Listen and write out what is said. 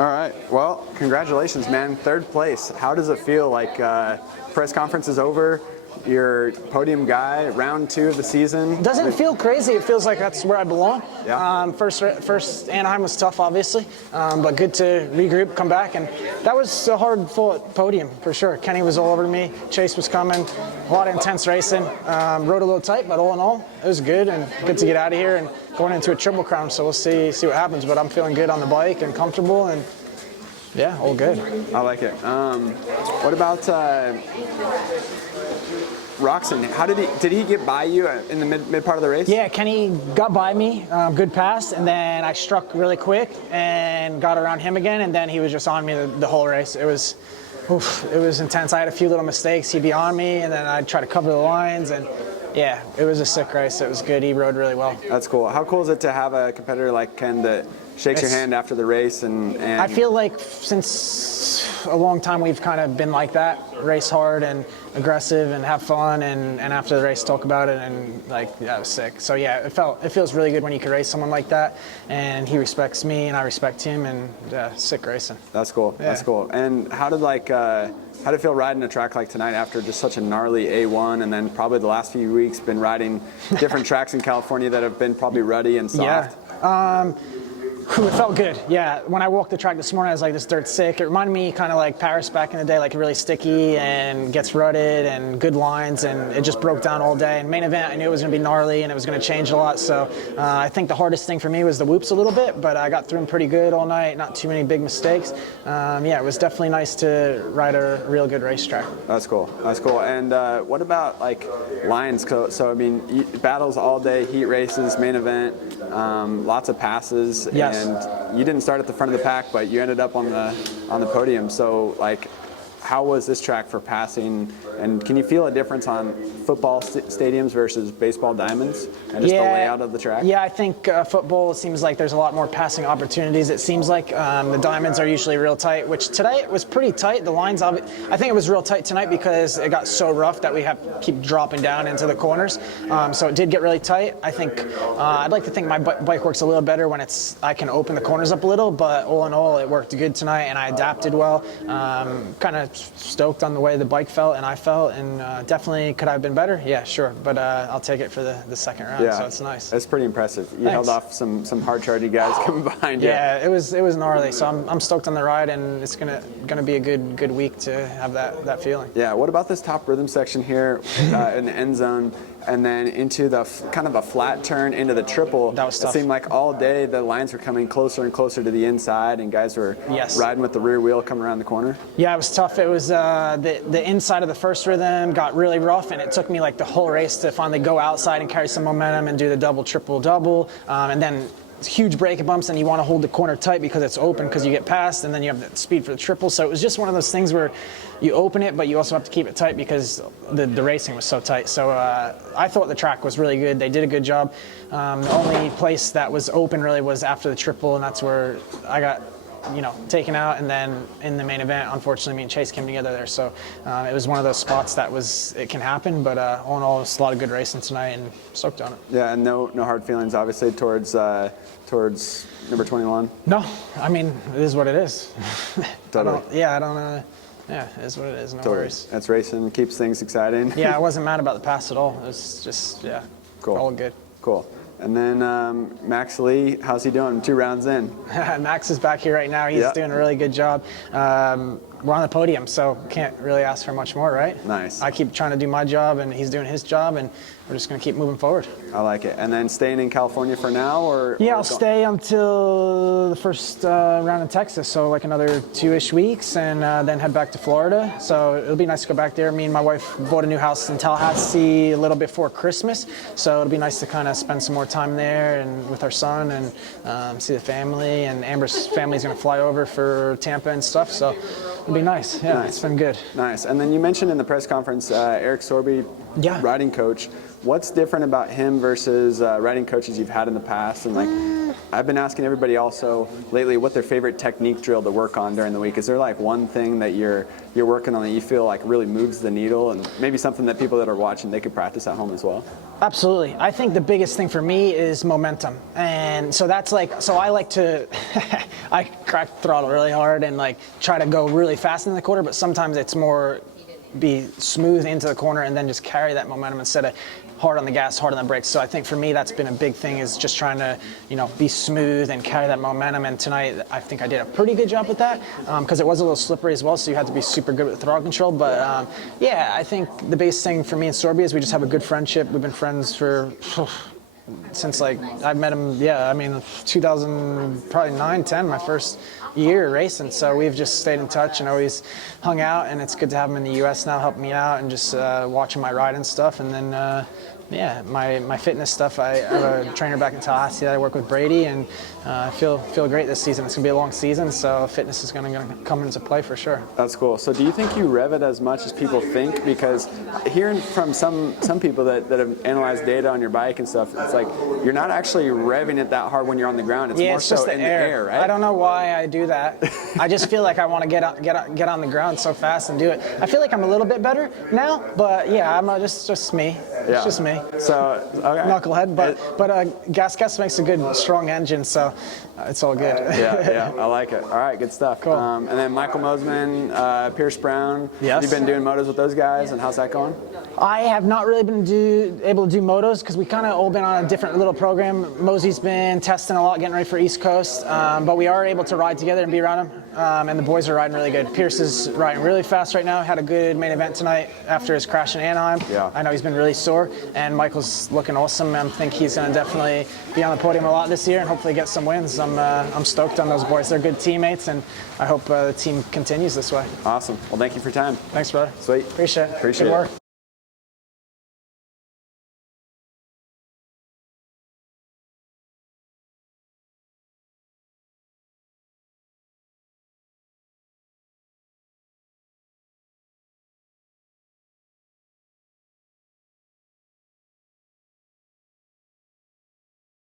All right. Well, congratulations, man. Third place. How does it feel? Like press conference is over. You're podium guy, round 2 of the season. Doesn't feel crazy. It feels like that's where I belong. Yeah. First Anaheim was tough, obviously, but good to regroup, come back, and that was a hard-fought podium for sure. Kenny was all over me. Chase was coming. A lot of intense racing. Rode a little tight, but all in all, it was good and good to get out of here and going into a Triple Crown. So we'll see what happens. But I'm feeling good on the bike and comfortable, and yeah, all good. I like it. What about Roczen? How did he get by you in the mid part of the race? Yeah, Kenny got by me, good pass, and then I struck really quick and got around him again, and then he was just on me the whole race. It was intense. I had a few little mistakes. He'd be on me, and then I'd try to cover the lines, and yeah, it was a sick race. It was good. He rode really well. That's cool. How cool is it to have a competitor like Ken that shakes your hand after the race? And I feel like since a long time we've kind of been like that, race hard and aggressive and have fun, and after the race talk about it, and like, yeah, it was sick. So yeah, it feels really good when you can race someone like that, and he respects me and I respect him, and yeah, sick racing. That's cool. Yeah. That's cool. And how did it feel riding a track like tonight after just such a gnarly A1, and then probably the last few weeks been riding different tracks in California that have been probably ruddy and soft? Yeah. It felt good, yeah. When I walked the track this morning, I was like, this dirt's sick. It reminded me kind of like Paris back in the day, like really sticky and gets rutted and good lines, and it just broke down all day. And main event, I knew it was going to be gnarly and it was going to change a lot. So I think the hardest thing for me was the whoops a little bit, but I got through them pretty good all night, not too many big mistakes. Yeah, it was definitely nice to ride a real good racetrack. That's cool. That's cool. And what about like lines? So I mean, battles all day, heat races, main event, lots of passes. Yes. And you didn't start at the front of the pack, but you ended up on the podium. So, like, how was this track for passing? And can you feel a difference on football stadiums versus baseball diamonds and just the layout of the track? Yeah, I think football, it seems like there's a lot more passing opportunities. It seems like the diamonds are usually real tight, which today it was pretty tight. The lines, I think it was real tight tonight because it got so rough that we have to keep dropping down into the corners. So it did get really tight. I think I'd like to think my bike works a little better when I can open the corners up a little, but all in all, it worked good tonight, and I adapted well. Kind of stoked on the way the bike felt and I felt, and definitely could I have been better? Yeah, sure, but I'll take it for the second round. Yeah, so it's nice. That's pretty impressive. You held off some hard charging guys coming behind you. Yeah, it was gnarly. So I'm stoked on the ride, and it's gonna be a good week to have that feeling. Yeah. What about this top rhythm section here in the end zone? And then into the kind of a flat turn into the triple. That was tough. It seemed like all day the lines were coming closer and closer to the inside, and guys were riding with the rear wheel coming around the corner. Yeah, it was tough. It was the inside of the first rhythm got really rough, and it took me like the whole race to finally go outside and carry some momentum and do the double, triple, double, and then huge braking bumps, and you want to hold the corner tight because it's open because you get past, and then you have the speed for the triple. So it was just one of those things where you open it, but you also have to keep it tight because the racing was so tight. So I thought the track was really good. They did a good job. The only place that was open really was after the triple, and that's where I got taken out, and then in the main event, unfortunately, me and Chase came together there. So it was one of those spots that it can happen, but all in all, it was a lot of good racing tonight, and stoked on it. Yeah, and no hard feelings, obviously, towards number 21. No, I mean, it is what it is. Totally. Yeah, it is what it is. No totally. worries. That's racing, keeps things exciting. Yeah, I wasn't mad about the pass at all. It was just, cool. All good. Cool. And then Max Lee, how's he doing? 2 rounds in. Max is back here right now. He's doing a really good job. We're on the podium, so can't really ask for much more, right? Nice. I keep trying to do my job, and he's doing his job, and we're just going to keep moving forward. I like it. And then staying in California for now, or? Yeah, I'll stay until the first round in Texas, so like another 2-ish weeks, and then head back to Florida. So it'll be nice to go back there. Me and my wife bought a new house in Tallahassee a little before Christmas, so it'll be nice to kind of spend some more time there and with our son, and see the family. And Amber's family's going to fly over for Tampa and stuff, so it'll be nice. Yeah, nice. It's been good. Nice. And then you mentioned in the press conference, Eric Sorby, riding coach. what's different about him versus riding coaches you've had in the past? And like, I've been asking everybody also lately what their favorite technique drill to work on during the week. Is there like one thing that you're working on that you feel like really moves the needle, and maybe something that people that are watching, they could practice at home as well? Absolutely. I think the biggest thing for me is momentum. And so that's like, so I like to, I crack the throttle really hard and like try to go really fast in the corner, but sometimes it's more be smooth into the corner and then just carry that momentum instead of hard on the gas, hard on the brakes. So I think for me, that's been a big thing, is just trying to, be smooth and carry that momentum. And tonight, I think I did a pretty good job with that, because it was a little slippery as well, so you had to be super good with throttle control. But yeah, I think the biggest thing for me and Sorby is we just have a good friendship. We've been friends for since like I've met him, 2000, probably 9, 10, my first year racing. So we've just stayed in touch and always hung out, and it's good to have him in the U.S. now, helping me out and just watching my ride and stuff. And then my fitness stuff, I have a trainer back in Tallahassee that I work with, Brady, and I feel great this season. It's gonna be a long season, so fitness is gonna come into play for sure. That's cool. So do you think you rev it as much as people think? Because hearing from some people that have analyzed data on your bike and stuff, it's like you're not actually revving it that hard when you're on the ground. It's more it's so just in the air, right? I don't know why I do that. I just feel like I want to get on the ground so fast and do it. I feel like I'm a little bit better now, but yeah, I'm just me. It's just me. So okay. Knucklehead, but gas makes a good strong engine, so it's all good. yeah, I like it. All right, good stuff. Cool. And then Michael Mosiman, Pierce Brown. Yes. Have you been doing motos with those guys, and how's that going? I have not really been able to do motos because we kind of all been on a different little program. Mosey's been testing a lot, getting ready for East Coast, but we are able to ride together and be around him. And the boys are riding really good. Pierce is riding really fast right now. Had a good main event tonight after his crash in Anaheim. Yeah. I know he's been really sore, and Michael's looking awesome. I think he's going to definitely be on the podium a lot this year and hopefully get some wins. I'm stoked on those boys. They're good teammates, and I hope the team continues this way. Awesome. Well, thank you for your time. Thanks, brother. Sweet. Appreciate it. Appreciate good it. work.